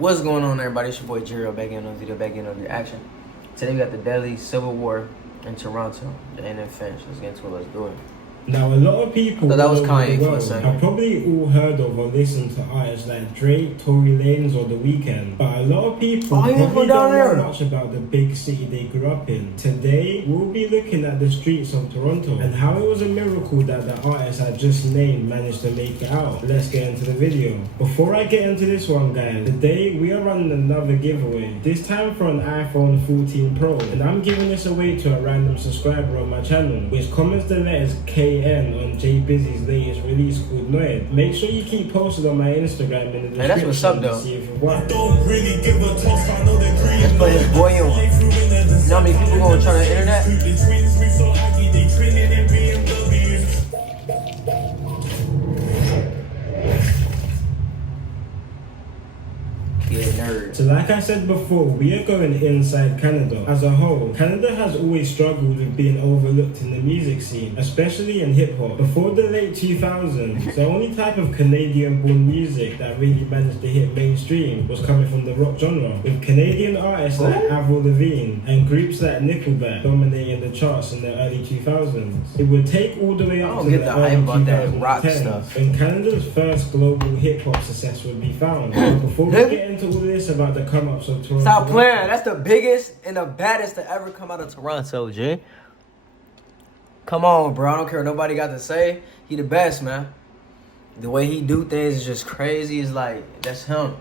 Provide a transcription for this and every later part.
What's going on, everybody? It's your boy Jiro back in on video, back in on reaction. Today we got the deadly civil war in Toronto, Jane and Finch. Let's get into it. Let's do it. Now, a lot of people that was Kanye the for a world second. have probably all heard of or listened to artists like Drake, Tory Lanez, or The Weeknd. But a lot of people probably don't know much about the big city they grew up in. Today, we'll be looking at the streets of Toronto and how it was a miracle that the artist I just named managed to make it out. Let's get into the video. Before I get into this one, guys, today we are running another giveaway. This time for an iPhone 14 Pro. And I'm giving this away to a random subscriber on my channel, which comments the letters KN on J Busy's latest release called Noid. Make sure you keep posted on my Instagram in the description. Hey, that's what's up, though. See if it works. Let's put his boy on. You know how many people gonna try the internet? So like I said before, we are going inside Canada. As a whole, Canada has always struggled with being overlooked in the music scene, especially in hip-hop. Before the late 2000s, the only type of Canadian-born music that really managed to hit mainstream was coming from the rock genre, with Canadian artists like Avril Lavigne and groups like Nickelback dominating the charts in the early 2000s. It would take all the way up to the early 2010s when Canada's first global hip-hop success would be found. But before we get into all this about the come-ups of Toronto. Stop playing. That's the biggest and the baddest to ever come out of Toronto, G. Come on, bro. I don't care what nobody got to say. He the best, man. The way he do things is just crazy. It's like, that's him.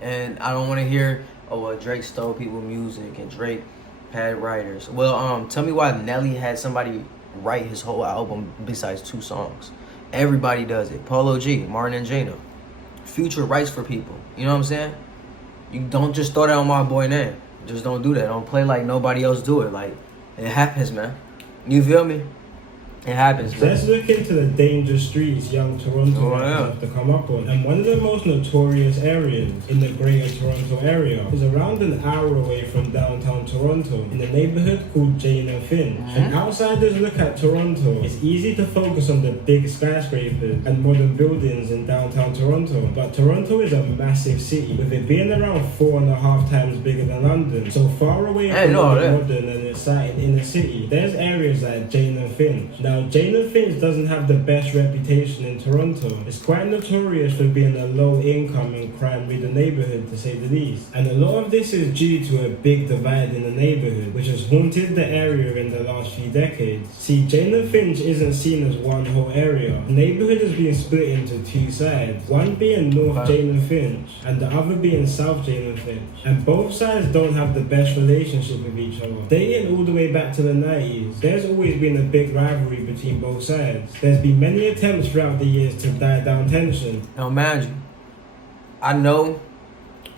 And I don't want to hear, oh, well, Drake stole people's music and Drake had writers. Well, tell me why Nelly had somebody write his whole album besides 2 songs. Everybody does it. Polo G, Martin and Gino. Future writes for people. You know what I'm saying? You don't just throw that on my boy name. Just don't do that. Don't play like nobody else do it. Like, it happens, man. You feel me? It happens, man. Let's look into the dangerous streets young Toronto have to come up on. And one of the most notorious areas in the greater Toronto area is around an hour away from downtown Toronto in a neighborhood called Jane and Finch. And outsiders look at Toronto, it's easy to focus on the big skyscrapers and modern buildings in downtown Toronto. But Toronto is a massive city, with it being around 4.5 times bigger than London. So far away from the modern and exciting inner city, there's areas like Jane and Finch. Now, Jane and Finch doesn't have the best reputation in Toronto. It's quite notorious for being a low-income and crime-ridden neighborhood, to say the least. And a lot of this is due to a big divide in the neighborhood, which has haunted the area in the last few decades. See, Jane and Finch isn't seen as one whole area. The neighborhood has been split into 2 sides, one being North Jane and Finch, and the other being South Jane and Finch. And both sides don't have the best relationship with each other. Dating all the way back to the 90s, there's always been a big rivalry between both sides. There's been many attempts throughout the years to die down tension. Now, mind you, I know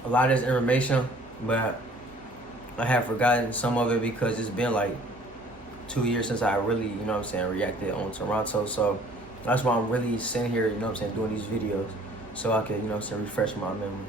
a lot of this information, but I have forgotten some of it because it's been like 2 years since I really, you know what I'm saying, reacted on Toronto. So that's why I'm really sitting here, you know what I'm saying, doing these videos so I can, you know what I'm saying, refresh my memory.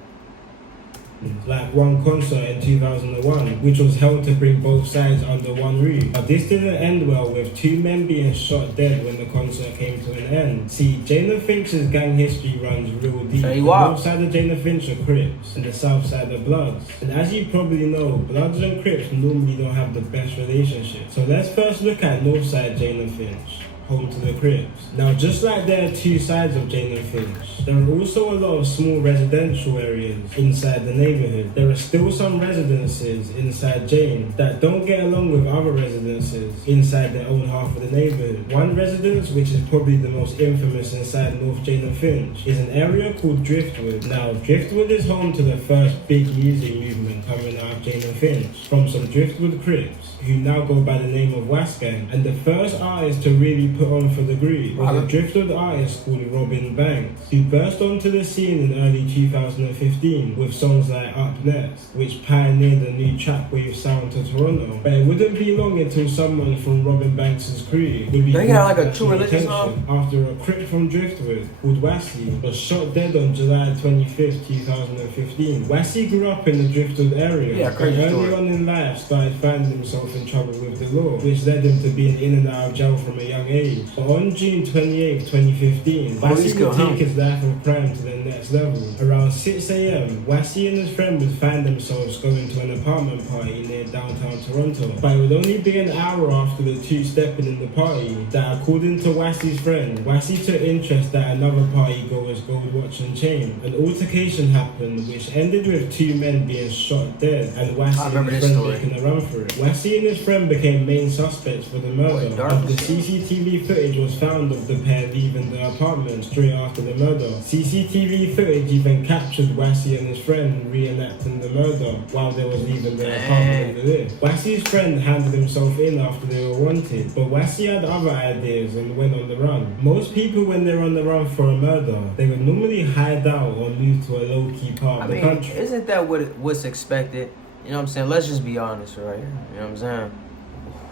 Like one concert in 2001, which was held to bring both sides under one roof. But this didn't end well, with 2 men being shot dead when the concert came to an end. See, Jane and Finch's gang history runs real deep. The north side of Jane and Finch are Crips, and the south side are Bloods. And as you probably know, Bloods and Crips normally don't have the best relationship. So let's first look at north side Jane and Finch, home to the Crips. Now, just like there are 2 sides of Jane and Finch, there are also a lot of small residential areas inside the neighborhood. There are still some residences inside Jane that don't get along with other residences inside their own half of the neighborhood. One residence, which is probably the most infamous inside North Jane and Finch, is an area called Driftwood. Now, Driftwood is home to the first big music movement coming out of Jane and Finch, from some Driftwood Crips, who now go by the name of Wasgang. And the first artist to really put on for the group was a Driftwood artist called Robin Banks, who burst onto the scene in early 2015 with songs like Up Next, which pioneered a new trap wave sound to Toronto. But it wouldn't be long until someone from Robin Banks' crew would be like a true religious song after a Crip from Driftwood called Wassy was shot dead on July 25th, 2015. Wassy grew up in the Driftwood area, and early on in life started finding himself in trouble with the law, which led him to being in and out of jail from a young age. age. But on June 28, 2015, Wassy would take his life of crime to the next level. Around 6 a.m., Wassy and his friend would find themselves going to an apartment party near downtown Toronto. But it would only be an hour after the two stepping in the party that, according to Wassy's friend, Wassy took interest that another party goer's gold watch and chain. An altercation happened which ended with two men being shot dead and Wassy and his friend making a run for it. Wassy and his friend became main suspects for the murder. The CCTV footage was found of the pair leaving the apartment straight after the murder. CCTV footage even captured Wassy and his friend reenacting the murder while they was leaving the apartment in the lift. Wassy's friend handed himself in after they were wanted, but Wassy had other ideas and went on the run. Most people, when they're on the run for a murder, they would normally hide out or move to a low-key part of the country. Isn't that what's expected? You know what I'm saying? Let's just be honest right here. You know what I'm saying?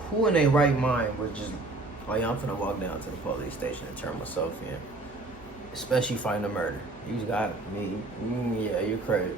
Who in their right mind would just, oh yeah, I'm finna walk down to the police station and turn myself in? Especially fighting a murder. You got me. Yeah, you're crazy.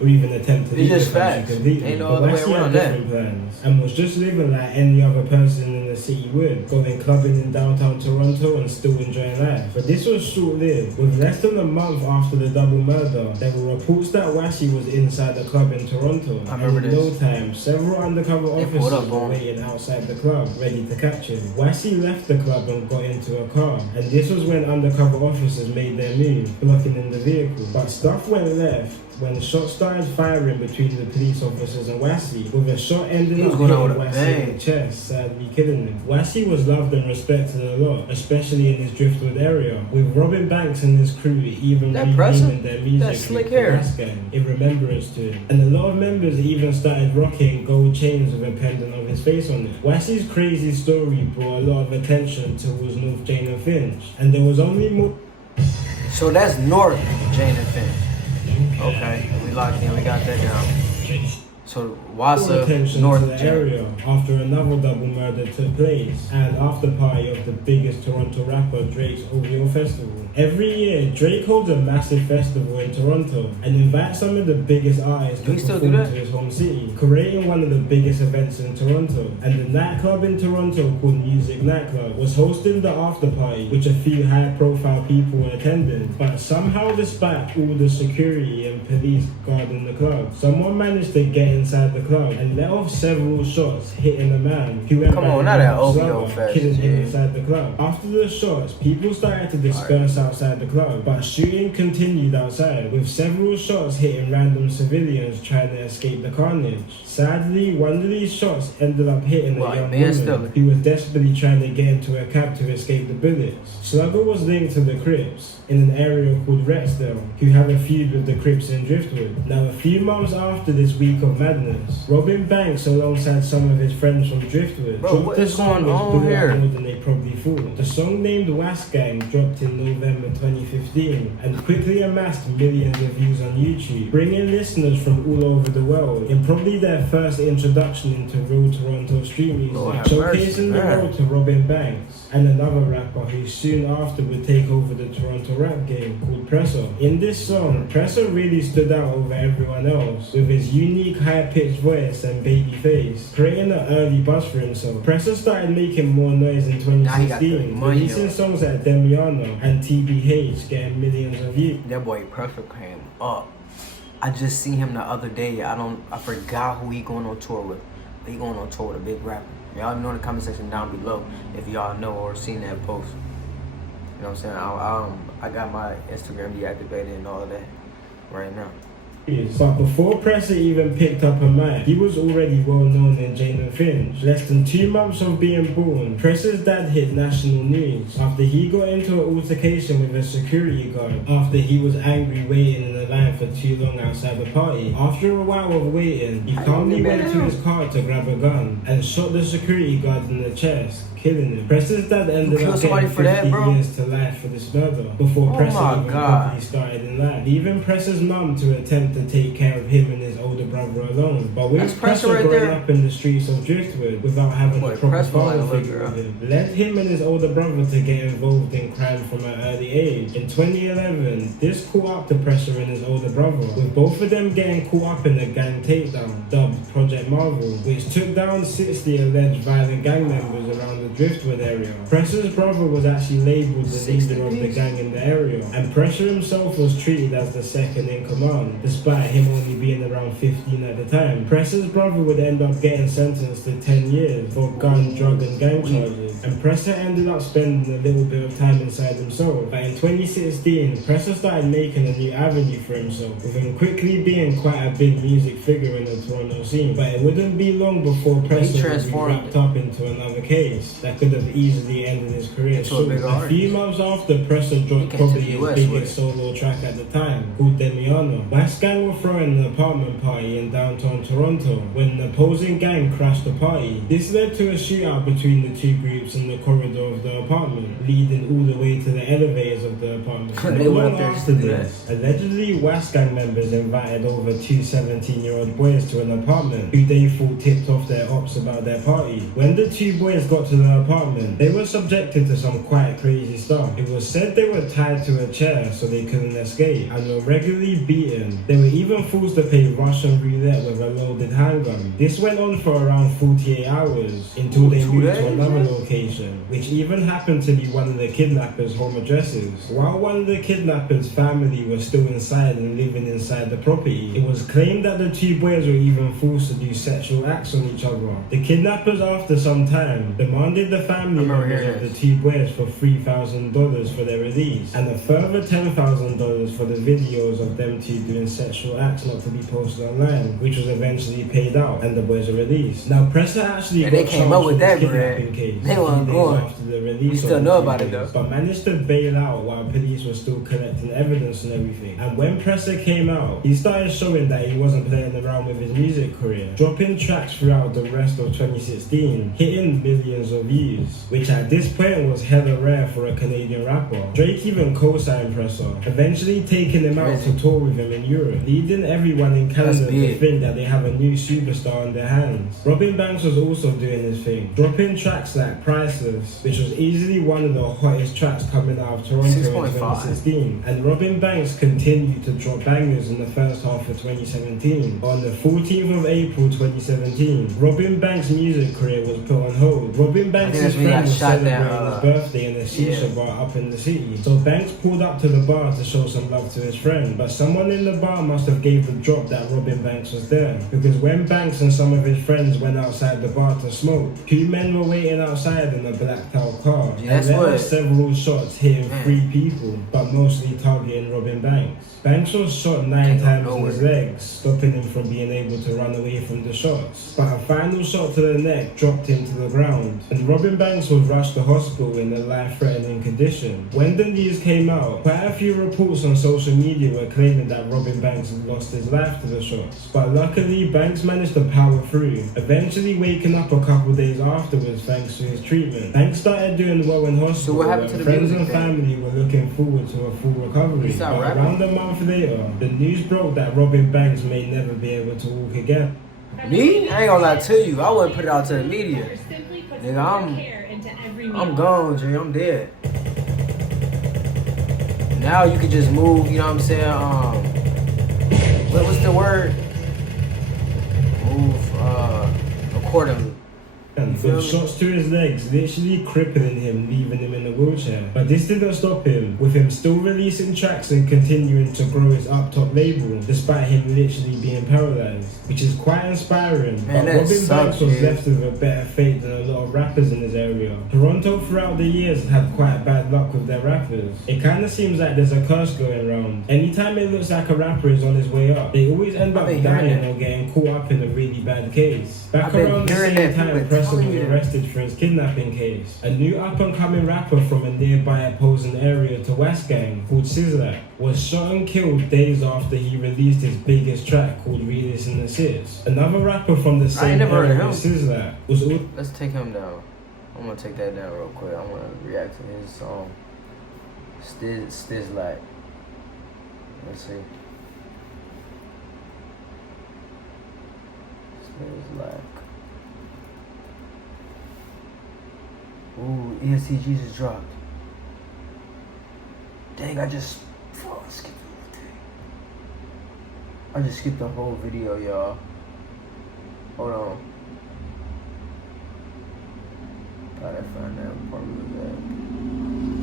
Or even attempt to leave just the country completely. Ain't no other way around that. Different plans and was just living like any other person in the city would, going clubbing in downtown Toronto and still enjoying life. But this was short-lived. With less than a month after the double murder, there were reports that Wassy was inside the club in Toronto. I remember and in no time, several undercover officers were waiting outside the club, ready to catch him. Wassy left the club and got into a car, and this was when undercover officers made their move, blocking in the vehicle. But stuff went left when the shots started firing between the police officers and Wassy, with a shot ending up hitting Wassy in the chest, sadly killing him. Wassy was loved and respected a lot, especially in his Driftwood area, with Robin Banks and his crew even renaming their music to Gas Gang in remembrance to him. And a lot of members even started rocking gold chains with a pendant of his face on it. Wassy's crazy story brought a lot of attention towards North Jane and Finch, and there was only more. So that's North Jane and Finch. Okay, we locked in, we got that down. So Wassa, North to the area after another double murder took place and after party of the biggest Toronto rapper Drake's OVO festival. Every year, Drake holds a massive festival in Toronto and invites some of the biggest artists to perform to his home city, creating one of the biggest events in Toronto. And the nightclub in Toronto called Music Nightclub was hosting the after party, which a few high-profile people were attending. But somehow, despite all the security and police guarding the club, someone managed to get inside the club and let off several shots, hitting a man who went killing him inside the club. After the shots, people started to disperse outside the club, but shooting continued outside, with several shots hitting random civilians trying to escape the carnage. Sadly, one of these shots ended up hitting a young woman who was desperately trying to get into a cab to escape the bullets. Slugger was linked to the Crips in an area called Rexdale, who have a feud with the Crips in Driftwood. Now, a few months after this week of madness, Robin Banks, alongside some of his friends from Driftwood, what is going on here? More than they probably thought. The song named Was Gang dropped in November 2015 and quickly amassed millions of views on YouTube, bringing listeners from all over the world in probably their first introduction into real Toronto street music, showcasing the road to Robin Banks and another rapper who soon after would take over the Toronto rap game called Presser. In this song, Presser really stood out over everyone else with his unique high-pitched voice and baby face, creating an early buzz for himself. Presser started making more noise in 2016, releasing songs like Demiano and TBH, getting millions of views. That boy Presser came up. I just seen him the other day. I forgot who he going on tour with. He going on tour with a big rapper. Y'all know in the comment section down below if y'all know or seen that post. You know what I'm saying? I got my Instagram deactivated and all of that right now. But before Presser even picked up a mic, he was already well known in Jane and Finch. Less than 2 months of being born, Presser's dad hit national news after he got into an altercation with a security guard after he was angry waiting in the line for too long outside the party. After a while of waiting, he calmly went to his car to grab a gun and shot the security guard in the chest, killing him. Presser's dad ended up getting 50 years to life for this murder before Presser even properly started in life, leaving Presser's mum to attempt to take care of him and his older brother alone. But with Presser growing up in the streets of Driftwood without having a proper father figure of him, led him and his older brother to get involved in crime from an early age. In 2011, this caught up to Presser and his older brother, with both of them getting caught up in a gang takedown, dubbed Project Marvel, which took down 60 alleged violent gang members around the Driftwood area. Presser's brother was actually labelled the leader of the gang in the area, and Presser himself was treated as the second in command, despite him only being around 15 at the time. Presser's brother would end up getting sentenced to 10 years for gun, drug and gang charges, and Presser ended up spending a little bit of time inside himself. But in 2016, Presser started making a new avenue for himself, with him quickly being quite a big music figure in the Toronto scene. But it wouldn't be long before Presser would be wrapped up into another case that could have easily ended his career. So a few months after Presser dropped probably his biggest solo track at the time, called Demiano, West Gang were throwing an apartment party in downtown Toronto when an opposing gang crashed the party. This led to a shootout between the two groups in the corridor of the apartment, leading all the way to the elevators of the apartment. After this, allegedly West Gang members invited over two 17-year-old boys to an apartment who they thought tipped off their ops about their party. When the two boys got to the apartment, they were subjected to some quite crazy stuff. It was said they were tied to a chair so they couldn't escape and were regularly beaten. They were even forced to play Russian roulette with a loaded handgun. This went on for around 48 hours until they moved to another location, which even happened to be one of the kidnappers' home addresses. While one of the kidnappers' family was still inside and living inside the property, it was claimed that the two boys were even forced to do sexual acts on each other. The kidnappers, after some time, demanded the family members of the two boys for $3,000 for their release, and a further $10,000 for the videos of them two doing sexual acts not to be posted online, which was eventually paid out, and the boys were released. Now, Presser actually got charged with the kidnapping case they weren't going after the release. We still know about it though, but managed to bail out while police were still collecting evidence and everything. And when Presser came out, he started showing that he wasn't playing around with his music career, dropping tracks throughout the rest of 2016, hitting millions of views, which at this point was hella rare for a Canadian rapper. Drake even co-signed Presser, eventually taking him out to tour with him in Europe, leading everyone in Canada to think that they have a new superstar on their hands. Robin Banks was also doing his thing, dropping tracks like Priceless, which was easily one of the hottest tracks coming out of Toronto in 2016. And Robin Banks continued to drop bangers in the first half of 2017. On the 14th of April 2017, Robin Banks' music career was put on hold. Robin Banks' friend was celebrating his birthday in a shisha bar up in the city, so Banks pulled up to the bar to show some love to his friend, but someone in the bar must have gave the drop that Robin Banks was there, because when Banks and some of his friends went outside the bar to smoke, two men were waiting outside in a blacked out car, and there were several shots hitting 3 people, but mostly targeting Robin Banks. Banks was shot 9 times in his legs, stopping him from being able to run away from the shots, but a final shot to the neck dropped him to the ground, and Robin Banks was rushed to hospital in a life-threatening condition. When the news came out, quite a few reports on social media were claiming that Robin Banks had lost his life to the shots, but luckily Banks managed to power through, eventually waking up a couple days afterwards thanks to his treatment. Banks started doing well in hospital, where friends and family were looking forward to a full recovery, but around a month later, the news broke that Robin Banks may never be able to walk again. Me? I ain't gonna lie to you, I wouldn't put it out to the media. Nigga, I'm gone, G, I'm dead. Now you can just move, you know what I'm saying, what's the word? Move, accordingly. With shots to his legs, literally crippling him, leaving him in a wheelchair. But this didn't stop him, with him still releasing tracks and continuing to grow his up-top label, despite him literally being paralyzed, which is quite inspiring. Man, but Robin Banks was left with a better fate than a lot of rappers in his area. Toronto throughout the years had quite bad luck with their rappers. It kinda seems like there's a curse going around. Anytime it looks like a rapper is on his way up, they always end up dying or getting caught up in a really bad case. Back around the same time, Presser was arrested for his kidnapping case. A new up-and-coming rapper from a nearby opposing area to West Gang, called Sizzler, was shot and killed days after he released his biggest track called Realist in the Sits. Another rapper from the same area as Sizzler was... Let's take him down. I'm gonna take that down real quick. I'm gonna react to his song. Stiz like. Let's see. Stiz like. Ooh, ESTG just dropped. Dang, I just skipped the whole thing. I just skipped the whole video, y'all. Hold on. Gotta find that part of that.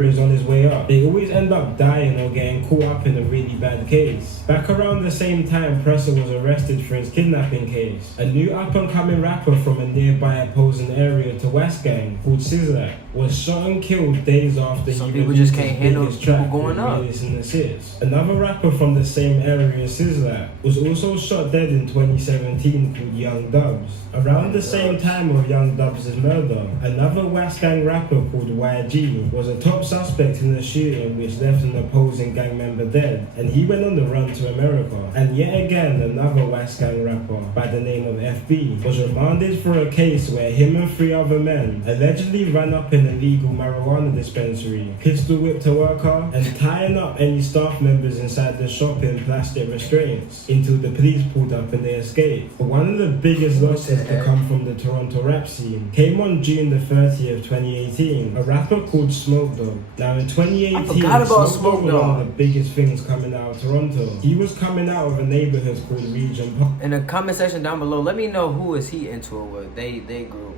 Is on his way up. They always end up dying or getting caught up in a really bad case. Back around the same time, Presser was arrested for his kidnapping case. A new up-and-coming rapper from a nearby opposing area to West Gang called Sizzler was shot and killed days after Some he people released just can't his handle biggest people track going with up. Realist in the Sits. Another rapper from the same area as Sizzler was also shot dead in 2017 called Young Dubs. Around the same time of Young Dubs' murder, another West Gang rapper called YG was a top suspect in the shooting which left an opposing gang member dead, and he went on the run to America. And yet again, another West Gang rapper by the name of FB was remanded for a case where him and 3 other men allegedly ran up an illegal marijuana dispensary, pistol whipped a worker, and tying up any staff members inside the shop in plastic restraints until the police pulled up and they escaped. But one of the biggest losses to come from the Toronto rap scene came on June the 30th, 2018. A rapper called Smoke Dog. Now in 2018, forgot about Smoke Smoke Dog was one Dog. of the biggest things coming out of Toronto. He was coming out of a neighborhood called Regent Park. In the comment section down below, let me know who is he into it with. They group.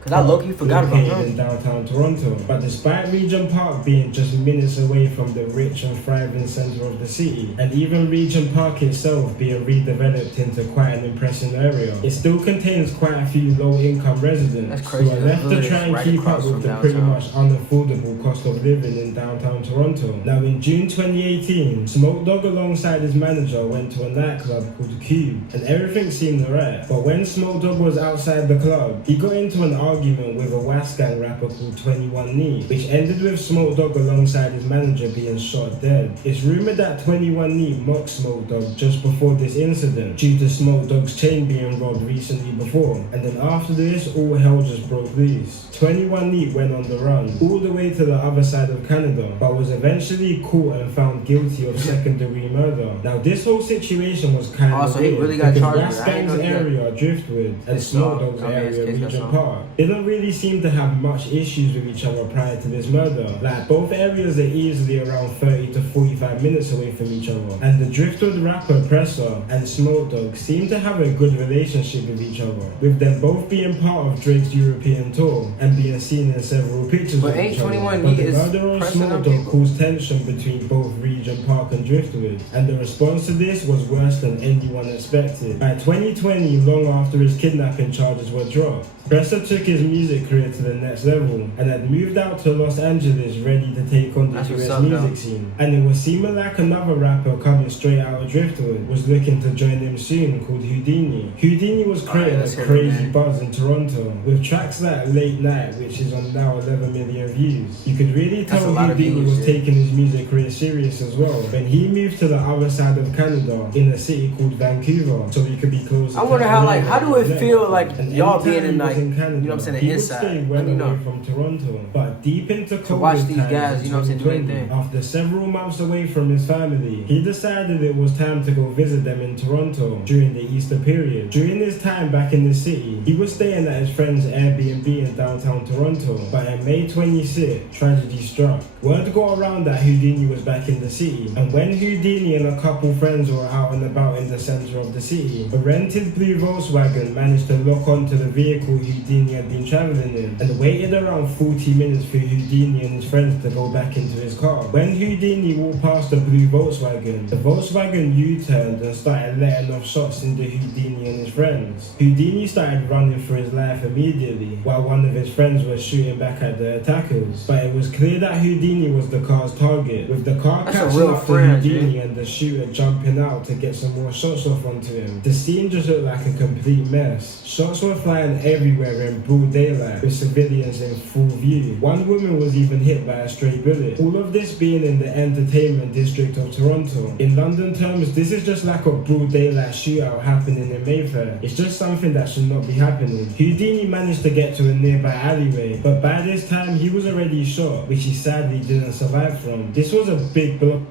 Cause I low-key forgot about Located in him. downtown Toronto. But despite Regent Park being just minutes away from the rich and thriving centre of the city, and even Regent Park itself being redeveloped into quite an impressive area, it still contains quite a few low-income residents That's crazy. who are left The to hood try is and right keep up across with from the pretty downtown. much unaffordable cost of living in downtown Toronto. Now in June 2018, Smoke Dogg alongside his manager went to a nightclub called Cube, and everything seemed alright. But when Smoke Dogg was outside the club, he got into an argument with a West Gang rapper called 21 Knee, which ended with Smoke Dogg alongside his manager being shot dead. It's rumoured that 21 Knee mocked Smoke Dogg just before this incident due to Smoke Dogg's chain being robbed recently before, and then after this all hell just broke loose. 21 Knee went on the run all the way to the other side of Canada, but was eventually caught and found guilty of second-degree murder. Now this whole situation was kind of So he weird really got because charged West with it. I didn't Gang's know he got- area, Driftwood, and His Smoke song. Dogg's I mean, his area, case got Regent song. Park, didn't really seem to have much issues with each other prior to this murder. Like both areas are easily around 30 to 45 minutes away from each other, and the Driftwood rapper Presser and Smoke Dogg seem to have a good relationship with each other, with them both being part of Drake's European tour and being seen in several pictures But of ain't each other. 21 But the is murder on pressing Smoke on Dogg people. caused tension between both Regent Park and Driftwood, and the response to this was worse than anyone expected. By 2020, long after his kidnapping charges were dropped, Presser took his music career to the next level and had moved out to Los Angeles ready to take on the That's what's US up, music though. scene. And it was seeming like another rapper coming straight out of Driftwood was looking to join him soon called Houdini. Houdini was creating let's a hear it, crazy man. buzz in Toronto with tracks like Late Night, which is on now 11 million views. You could really That's tell a lot of Houdini views, was yeah. taking his music career serious as well when he moved to the other side of Canada in a city called Vancouver so he could be closer I to wonder how, LA like, how do it and feel, like, and y'all anytime being in, he was like, you Canada, know what I'm saying, the he would inside? stay Let well me know. away from Toronto, but deep into COVID watch these times guys, in you know what I'm saying, do their 2020, thing. after several months away from his family, he decided it was time to go visit them in Toronto during the Easter period. During his time back in the city, he was staying at his friend's Airbnb in downtown Toronto, but on May 26th, tragedy struck. Word got around that Houdini was back in the city, and when Houdini and a couple friends were out and about in the centre of the city, a rented blue Volkswagen managed to lock onto the vehicle Houdini had been travelling in, and waited around 40 minutes for Houdini and his friends to go back into his car. When Houdini walked past the blue Volkswagen, the Volkswagen U-turned and started letting off shots into Houdini and his friends. Houdini started running for his life immediately, while one of his friends was shooting back at the attackers. But it was clear that Houdini was the car's target, with the car That's a catching real up to friend, Houdini and the shooter jumping out to get some more shots off onto him. The scene just looked like a complete mess. Shots were flying everywhere in broad daylight, with civilians in full view. One woman was even hit by a stray bullet. All of this being in the entertainment district of Toronto. In London terms, this is just like a broad daylight shootout happening in Mayfair. It's just something that should not be happening. Houdini managed to get to a nearby alleyway, but by this time he was already shot, which he sadly didn't survive from. This was a big blow.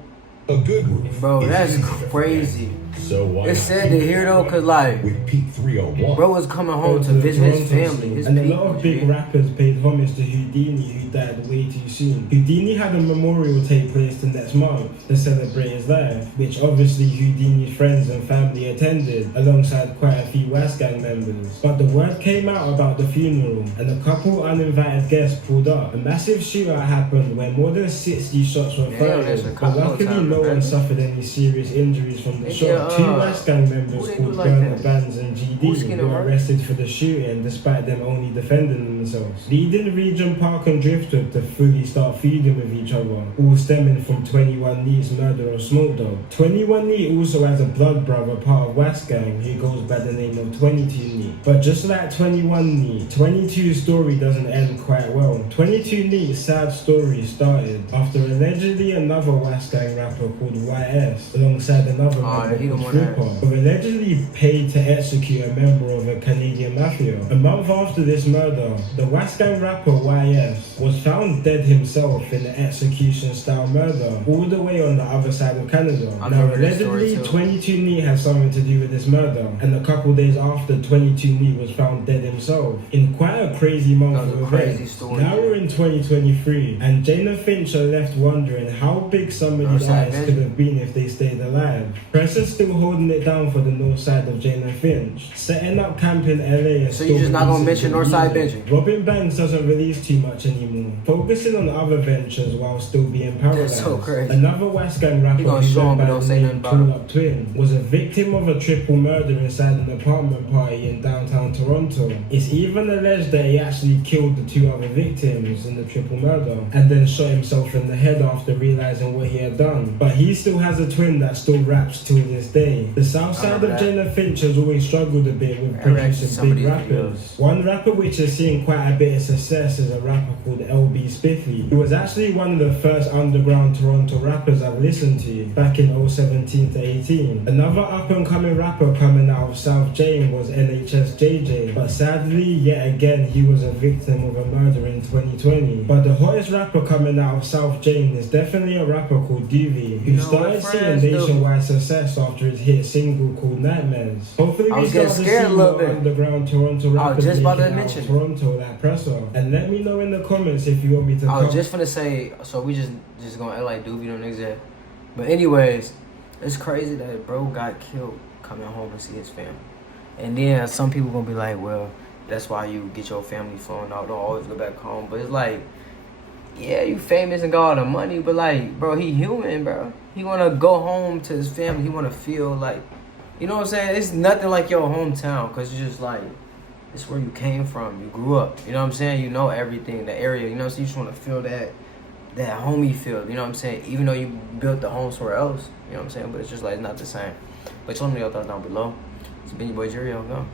A good roof. Bro, is that's easy to forget. crazy. So why It's sad to hear though, cause like, with Peak 301? bro was coming home to the visit his Toronto family, scene. his And a people. lot of big G. rappers paid homage to Houdini, who died way too soon. Houdini had a memorial take place the next month to celebrate his life, which obviously Houdini's friends and family attended, alongside quite a few West Gang members. But the word came out about the funeral, and a couple uninvited guests pulled up. A massive shootout happened where more than 60 shots were Damn, that's a fired, but couple luckily times, no one man. suffered any serious injuries from the They shot. get, Two West Gang members who they called do like Burner that? Bands and Who's GD getting were hurt? arrested for the shooting despite them only defending themselves. Leading Region Park and Driftwood to fully start feuding with each other, all stemming from 21 Neat's murder of Smoke Dog. 21 Neat also has a blood brother part of West Gang who goes by the name of 22 Neat. But just like 21 Neat, 22's story doesn't end quite well. 22 Neat's sad story started after allegedly another West Gang rapper called YS, alongside another member he the called one that- Flipper, were allegedly paid to execute a member of a Canadian mafia. A month after this murder, the West Gang rapper YS was found dead himself in an execution-style murder, all the way on the other side of Canada. I Now, remember this story allegedly, too. 22 Neat has something to do with this murder, and a couple days after, 22 Neat was found dead himself. In quite a crazy month That was of a crazy events. story. Now we're in 2023, and Jane and Finch are left wondering how big some of these Northside artists Bench. could have been if they stayed alive. Press is still holding it down for the north side of Jane and Finch, setting up camp in LA and So you just not gonna mention Northside Bench? Robin Banks doesn't release too much anymore, focusing on other ventures while still being paralyzed. That's so crazy. Another West Gang rapper He gonna who show went him, but by don't the say name nothing about him. Pull Up Twin was a victim of a triple murder inside an apartment party in downtown Toronto. It's even alleged that he actually killed the two other victims in the triple murder and then shot himself in the head after realizing what he had done. But he still has a twin that still raps till this day. The south I side remember of that. Jenna Finch has always struggled a bit with I read producing some of big these rappers. videos. One rapper which has seen quite a bit of success is a rapper called LB Spiffy, who was actually one of the first underground Toronto rappers I've listened to back in 2017 to 18. Another up and coming rapper coming out of South Jane was NHS JJ, but sadly yet again he was a victim of a murder in 2020. But the hottest rapper coming out of South Jane is definitely a rapper called Doovie, who You know started what, seeing friends, though? nationwide success after his hit single called Nightmares. Hopefully I we was start getting to scared see a little more bit. underground Toronto I was rappers just about to making out mention of it. Toronto like Presser. And let me know in the comments if you want me to I was come. just finna say, so we just gonna act like Doobie don't exist. But anyways, it's crazy that bro got killed coming home to see his family. And then some people gonna be like, well, that's why you get your family flown out, don't always go back home. But it's like, yeah, you famous and got all the money, but like, bro, he human, bro. He wanna go home to his family. He wanna feel like, you know what I'm saying? It's nothing like your hometown, cause it's just like, it's where you came from. You grew up. You know what I'm saying? You know everything, the area. You know what I'm saying? You just want to feel that homey feel. You know what I'm saying? Even though you built the home somewhere else. You know what I'm saying? But it's just like, it's not the same. But tell me your thoughts down below. It's been your boy Jerry. Go.